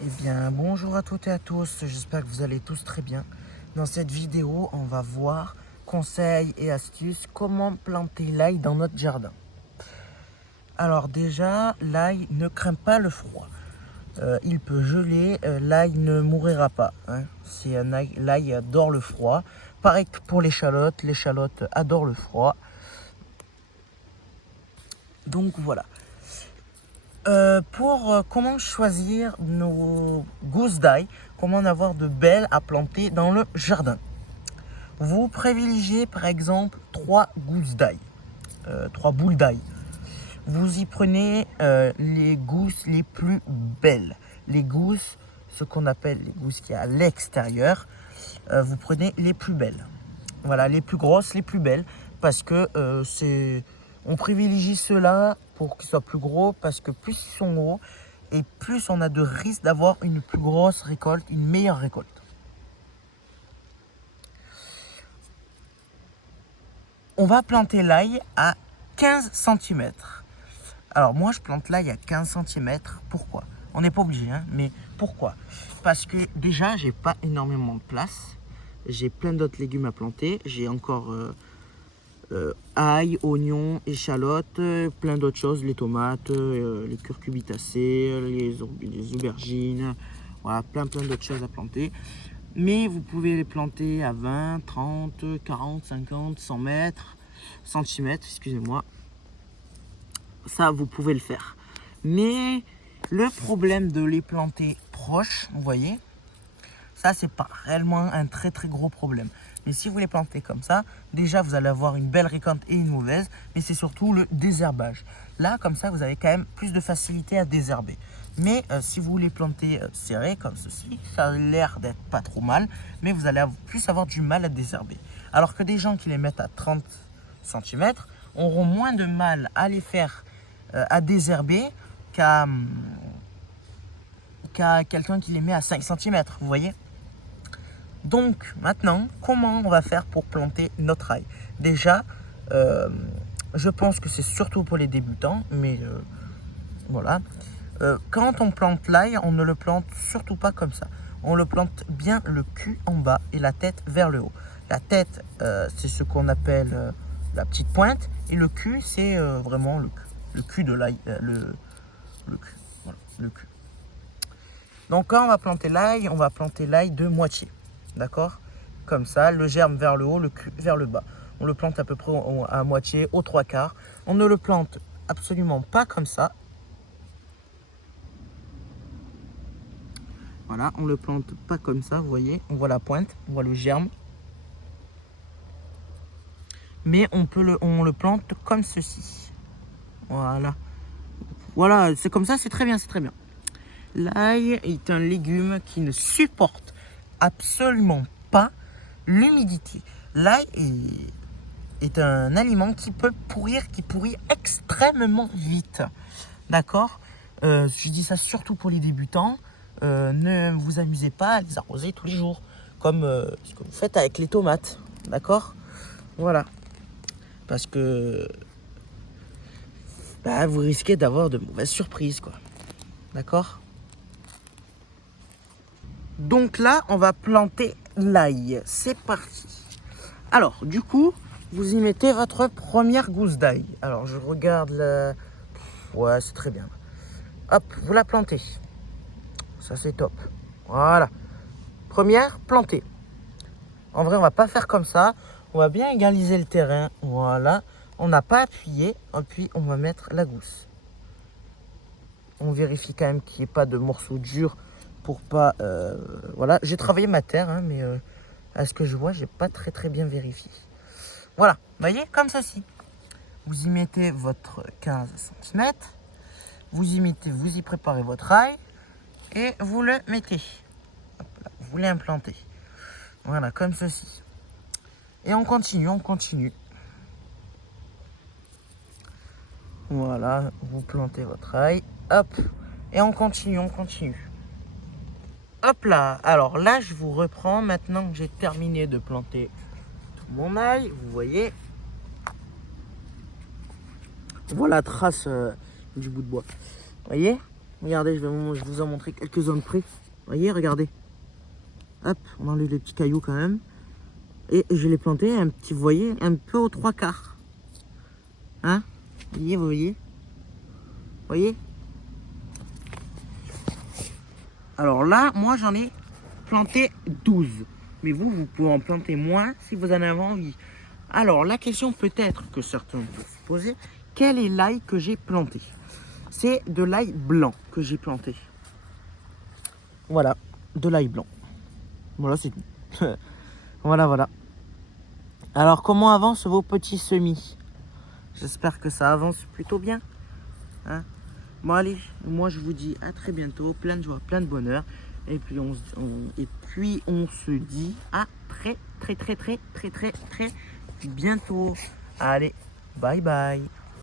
Eh bien, bonjour à toutes et à tous, j'espère que vous allez tous très bien. Dans cette vidéo, on va voir conseils et astuces comment planter l'ail dans notre jardin. Alors déjà, l'ail ne craint pas le froid. Il peut geler, l'ail ne mourira pas. C'est un ail, l'ail adore le froid. Pareil que pour les échalotes adorent le froid. Donc voilà. Comment choisir nos gousses d'ail, comment en avoir de belles à planter dans le jardin. Vous privilégiez par exemple 3 gousses d'ail, 3 boules d'ail. Vous y prenez les gousses les plus belles. Les gousses, ce qu'on appelle les gousses qui est à l'extérieur, vous prenez les plus belles. Voilà, les plus grosses, les plus belles, parce que on privilégie ceux-là pour qu'ils soient plus gros, parce que plus ils sont gros, et plus on a de risques d'avoir une plus grosse récolte, une meilleure récolte. On va planter l'ail à 15 cm. Alors moi je plante l'ail à 15 cm, pourquoi? On n'est pas obligé, mais pourquoi? Parce que déjà j'ai pas énormément de place, j'ai plein d'autres légumes à planter, j'ai encore ail, oignons, échalotes, plein d'autres choses, les tomates, les curcubitacées, les aubergines, voilà, plein d'autres choses à planter. Mais vous pouvez les planter à 20, 30, 40, 50, 100 mètres, centimètres, excusez-moi. Ça, vous pouvez le faire. Mais le problème de les planter proches, vous voyez, ça, c'est pas réellement un très gros problème. Mais si vous les plantez comme ça, déjà, vous allez avoir une belle récolte et une mauvaise. Mais c'est surtout le désherbage. Là, comme ça, vous avez quand même plus de facilité à désherber. Mais si vous les plantez serrés comme ceci, ça a l'air d'être pas trop mal. Mais vous allez plus avoir du mal à désherber. Alors que des gens qui les mettent à 30 cm auront moins de mal à les faire à désherber qu'à quelqu'un qui les met à 5 cm. Vous voyez? Donc maintenant, comment on va faire pour planter notre ail? Déjà, je pense que c'est surtout pour les débutants, mais voilà. Quand on plante l'ail, on ne le plante surtout pas comme ça. On le plante bien le cul en bas et la tête vers le haut. La tête, c'est ce qu'on appelle la petite pointe, et le cul, c'est vraiment le cul de l'ail, le cul, voilà, le cul. Donc quand on va planter l'ail de moitié. D'accord? Comme ça, le germe vers le haut, le cul vers le bas. On le plante à peu près à moitié, aux 3/4. On ne le plante absolument pas comme ça. Voilà, on ne le plante pas comme ça, vous voyez. On voit la pointe, on voit le germe. Mais on le plante comme ceci. Voilà. Voilà, c'est comme ça, c'est très bien, c'est très bien. L'ail est un légume qui ne supporte absolument pas l'humidité. L'ail est un aliment qui peut pourrir, qui pourrit extrêmement vite. D'accord? Je dis ça surtout pour les débutants. Ne vous amusez pas à les arroser tous les jours, comme ce que vous faites avec les tomates. D'accord? Voilà. Parce que vous risquez d'avoir de mauvaises surprises, quoi. D'accord? Donc là, on va planter l'ail. C'est parti. Alors, du coup, vous y mettez votre première gousse d'ail. Alors, je regarde la... Ouais, c'est très bien. Hop, vous la plantez. Ça, c'est top. Voilà. Première, plantée. En vrai, on va pas faire comme ça. On va bien égaliser le terrain. Voilà. On n'a pas appuyé. Et puis, on va mettre la gousse. On vérifie quand même qu'il n'y ait pas de morceaux durs pour pas... voilà. J'ai travaillé ma terre, mais à ce que je vois, j'ai pas très bien vérifié. Voilà. Vous voyez, comme ceci. Vous y mettez votre 15 cm. Vous y préparez votre ail. Et vous le mettez. Hop là, vous l'implanter. Voilà, comme ceci. Et on continue. Voilà, vous plantez votre ail. Hop. Et on continue. Hop là. Alors là, je vous reprends. Maintenant que j'ai terminé de planter tout mon ail, vous voyez. Voilà la trace du bout de bois. Vous voyez? Regardez, je vous en montrer quelques zones près. Vous voyez, regardez. Hop, on enlève les petits cailloux quand même. Et je l'ai planté un petit, vous voyez, un peu aux 3/4. Hein? Vous voyez? Vous voyez? Alors là, moi j'en ai planté 12. Mais vous, vous pouvez en planter moins si vous en avez envie. Alors la question peut-être que certains peuvent se poser, quel est l'ail que j'ai planté? C'est de l'ail blanc que j'ai planté. Voilà, de l'ail blanc. Voilà, c'est tout. Voilà. Alors comment avancent vos petits semis? J'espère que ça avance plutôt bien. Hein? Bon allez, moi je vous dis à très bientôt, plein de joie, plein de bonheur. Et puis on se dit à très bientôt. Allez, bye bye.